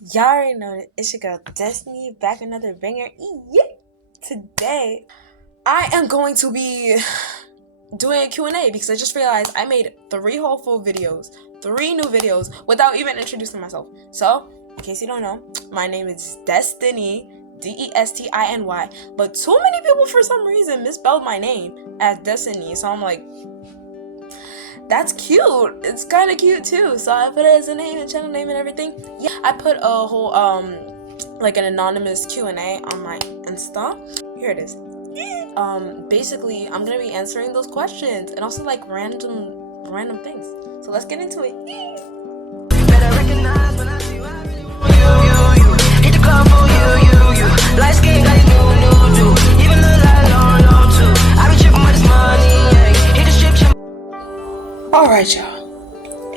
Y'all already know it. It's your girl Destiny back with another banger. Yeah. Today, I am going to be doing a Q&A because I just realized I made 3 whole full videos, 3 new videos without even introducing myself. So, in case you don't know, my name is Destiny, Destiny, but too many people for some reason misspelled my name as Destiny. So I'm like, that's cute. It's kind of cute too. So I put it as a name and channel name and everything. Yeah, I put a whole like an anonymous Q&A on my Insta. Here it is. Basically, I'm gonna be answering those questions and also like random things. So let's get into it. Better recognize when I see you, I really want you. Hit the club for you. Light skin got it new. Even though I long too. I be tripping with this money. Hit the strip. Alright, y'all.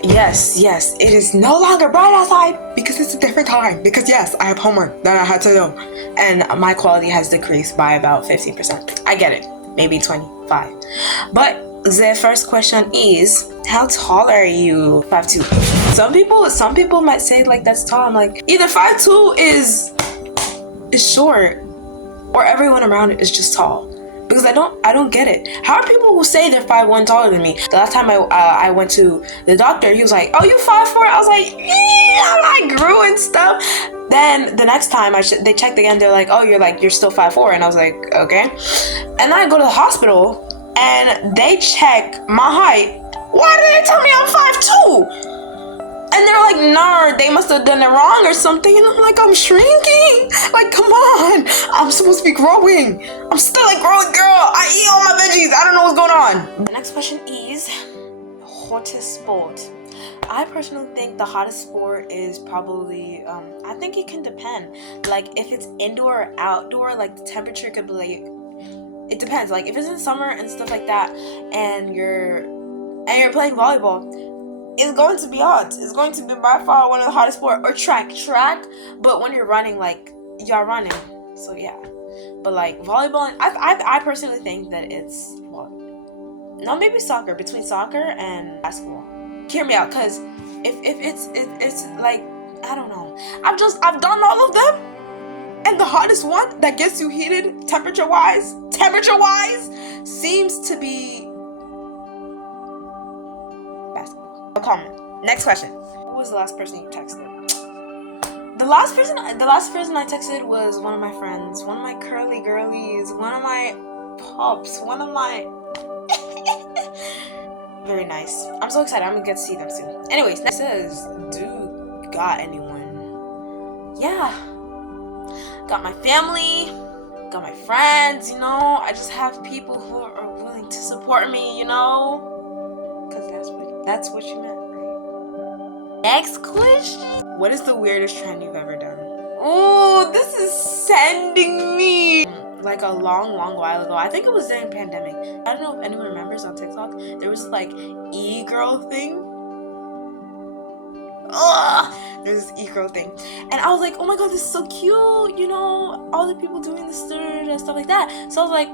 Yes, it is no longer bright outside because it's a different time. Because yes, I have homework that I had to do. And my quality has decreased by about 15%. I get it. Maybe 25. But the first question is, how tall are you? 5'2". Some people might say like that's tall. I'm like, either 5'2" is short or everyone around it is just tall. Because I don't get it. How are people who say they're 5'1" taller than me? The last time I went to the doctor, he was like, "Oh, you 5'4"?" I was like, "Yeah, I grew and stuff." Then the next time they checked again, they're like, "Oh, you're still 5'4", and I was like, "Okay." And then I go to the hospital and they check my height. Why did they tell me I'm 5'2"? And they're like, nah, they must have done it wrong or something. And I'm like, I'm shrinking. Like, come on. I'm supposed to be growing. I'm still a growing girl. I eat all my veggies. I don't know what's going on. The next question is, hottest sport. I personally think the hottest sport is probably, I think it can depend. Like, if it's indoor or outdoor, like, the temperature could be like, it depends. Like, if it's in summer and stuff like that, and you're playing volleyball, it's going to be hot. It's going to be by far one of the hottest sport. Or track, but when you're running, like, you're running, so yeah. But like volleyball, I personally think that it's, well, no, maybe soccer, between soccer and basketball. Hear me out, cause if it's like, I don't know, I've done all of them, and the hottest one that gets you heated temperature wise seems to be basketball. Comment. Next question. Who was the last person you texted? The last person I texted was one of my friends, one of my curly girlies, one of my pups, one of my very nice. I'm so excited. I'm gonna get to see them soon. Anyways, next says, do you got anyone? Yeah. Got my family, got my friends, you know. I just have people who are willing to support me, you know. Cause that's what you meant. Next question. What is the weirdest trend you've ever done? Oh, this is sending me. Like a long while ago. I think it was during the pandemic. I don't know if anyone remembers on TikTok. There was like e-girl thing. Ugh! There's this e-girl thing. And I was like, oh my god, this is so cute. You know, all the people doing this and stuff like that. So I was like,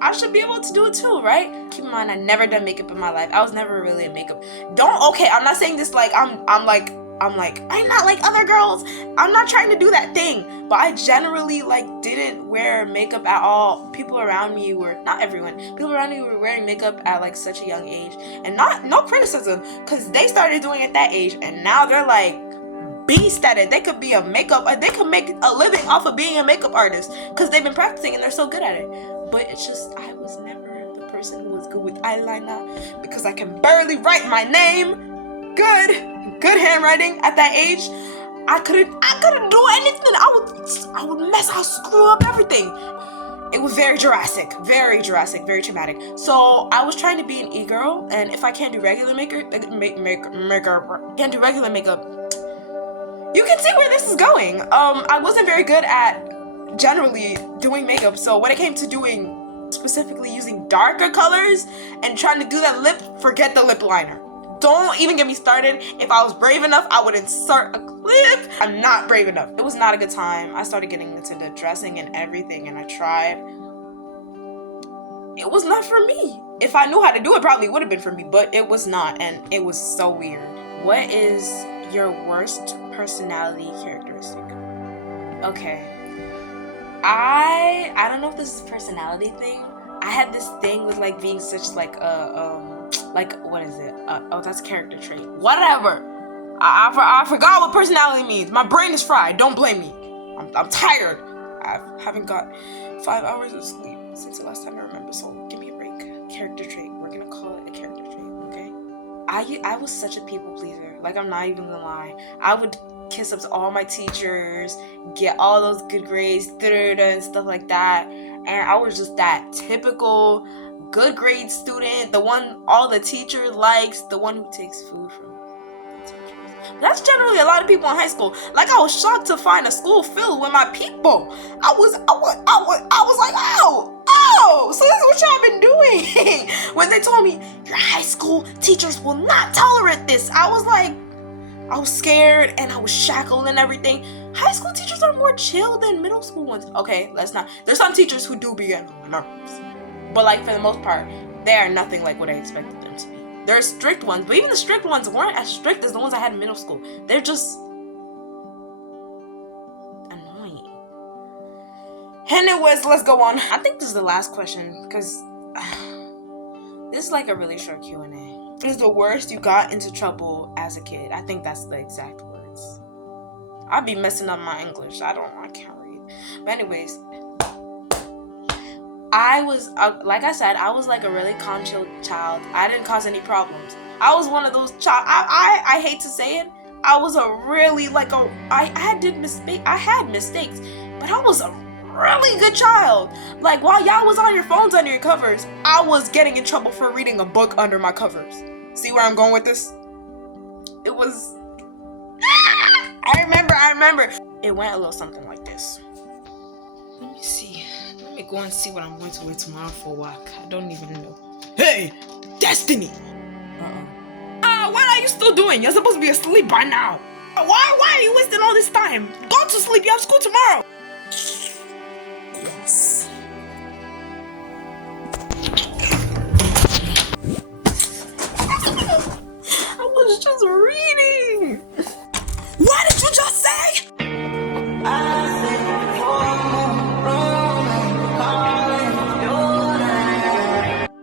I should be able to do it too, right? Keep in mind, I never done makeup in my life. I was never really in makeup. I'm not saying this like I'm not like other girls. I'm not trying to do that thing. But I generally like didn't wear makeup at all. People around me were, not everyone, people around me were wearing makeup at like such a young age. And no criticism, because they started doing it at that age and now they're like beast at it. They could make a living off of being a makeup artist because they've been practicing and they're so good at it. But it's just, I was never the person who was good with eyeliner because I can barely write my name. Good handwriting at that age. I couldn't do anything. I would mess. I'll screw up everything. It was very Jurassic, very traumatic. So I was trying to be an e-girl, and if I can't do regular makeup, can't do regular makeup. You can see where this is going. I wasn't very good at generally doing makeup, so when it came to doing, specifically using darker colors and trying to do that lip, forget the lip liner. Don't even get me started. If I was brave enough, I would insert a clip. I'm not brave enough. It was not a good time. I started getting into the dressing and everything, and I tried. It was not for me. If I knew how to do it, probably would have been for me, but it was not, and it was so weird. What is Your worst personality characteristic. Okay. I don't know if this is a personality thing. I had this thing with like being such like like what is it? Oh, that's a character trait. Whatever. I forgot what personality means. My brain is fried. Don't blame me. I'm tired. I haven't got 5 hours of sleep since the last time I remember. So give me a break. Character trait. We're gonna call it a character trait. Okay. I was such a people pleaser. Like, I'm not even gonna lie. I would kiss up to all my teachers, get all those good grades, and stuff like that. And I was just that typical good grade student, the one all the teacher likes, the one who takes food from the teachers. That's generally a lot of people in high school. Like, I was shocked to find a school filled with my people. I was like, oh, so this is what y'all been doing. When they told me, your high school teachers will not tolerate this, I was scared and I was shackled and everything. High school teachers are more chill than middle school ones. Okay, let's not. There's some teachers who do be getting on my nerves. But like, for the most part, they are nothing like what I expected them to be. There are strict ones, but even the strict ones weren't as strict as the ones I had in middle school. They're just annoying. Anyways, let's go on. I think this is the last question because this is like a really short Q&A. Is the worst you got into trouble as a kid? I think that's the exact words. I'd be messing up my English. I can't read. But anyways, I was, like I said, I was like a really calm, chill child. I didn't cause any problems. I was one of those I hate to say it. I was a really I had mistakes, but I was a really good child. Like, while y'all was on your phones under your covers, I was getting in trouble for reading a book under my covers. See where I'm going with this? It was... I remember. It went a little something like this. Let me see. Let me go and see what I'm going to wear tomorrow for work. I don't even know. Hey! Destiny! What are you still doing? You're supposed to be asleep by now. Why are you wasting all this time? Go to sleep. You have school tomorrow.